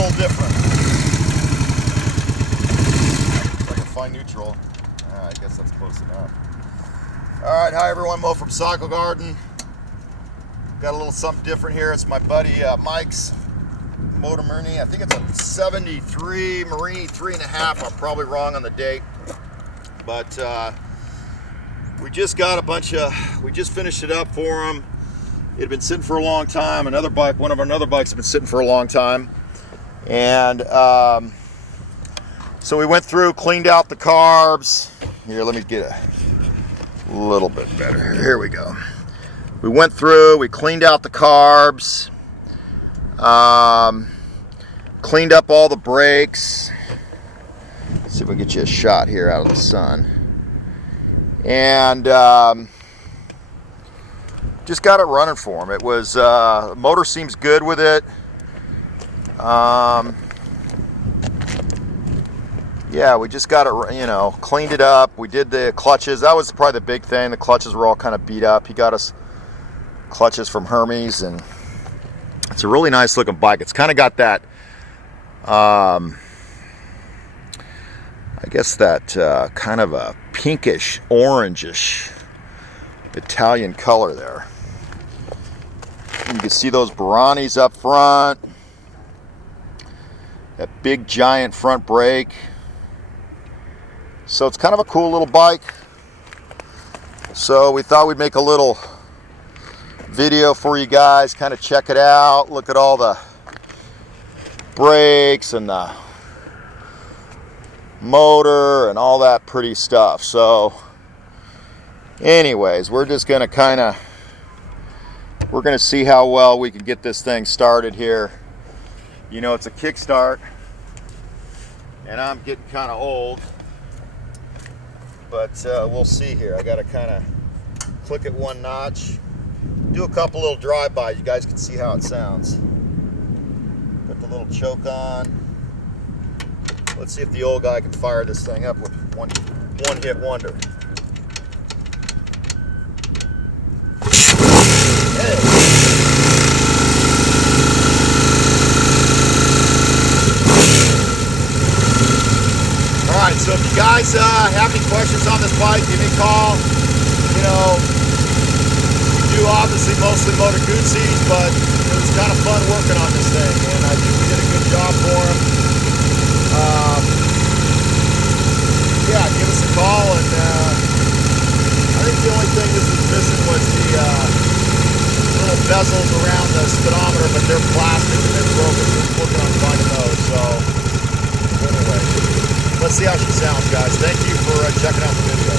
little different. Like a fine neutral. I guess that's close enough. Alright, hi everyone, Mo from Cycle Garden. Got a little something different here. It's my buddy Mike's Moto Morini. I think it's a 73 Morini 3.5. I'm probably wrong on the date. But we just got a bunch of, we just finished it up for him. It had been sitting for a long time. Another bike, one of our other bikes had been sitting for a long time. And so we went through, cleaned out the carbs. Here, let me get a little bit better. Here we go. We went through, we cleaned out the carbs, cleaned up all the brakes. Let's see if we can get you a shot here out of the sun. And just got it running for him. It was, motor seems good with it. Yeah, we just got it, you know, cleaned it up. We did the clutches. That was probably the big thing. The clutches were all kind of beat up. He got us clutches from Hermes, and it's a really nice looking bike. It's kind of got that, I guess that kind of a pinkish, orangish Italian color there. You can see those Baranis up front. That big giant front brake. So it's kind of a cool little bike. So we thought we'd make a little video for you guys, kind of check it out, look at all the brakes and the motor and all that pretty stuff. So anyways, we're just gonna we're gonna see how well we can get this thing started here. You know, it's a kickstart, and I'm getting kind of old, but we'll see here. I gotta kind of click it one notch, do a couple little drive-bys. You guys can see how it sounds. Put the little choke on. Let's see if the old guy can fire this thing up with one hit wonder. Hey. Alright, so if you guys have any questions on this bike, give me a call. You know, we do obviously mostly Moto Guzzi's, but it was kind of fun working on this thing, and I think we did a good job for him. Yeah, give us a call, and I think the only thing this was missing was the little bezels around the speedometer, but they're plastic and they're broken, so we're working on finding those. So anyway, let's see how she sounds, guys. Thank you for checking out the video.